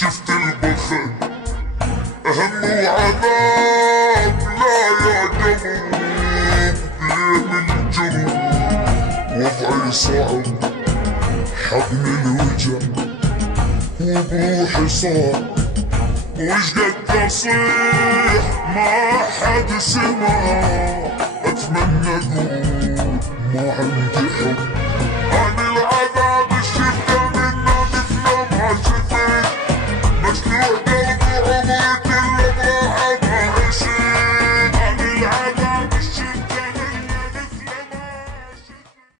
شفت البخل هم وعذاب لا يعجبوا بيعمل جروح وضعي صعب حضن الوجع وبروحي صار وش قد اصيح ما حد سمع اتمنى اقول ما عندي حب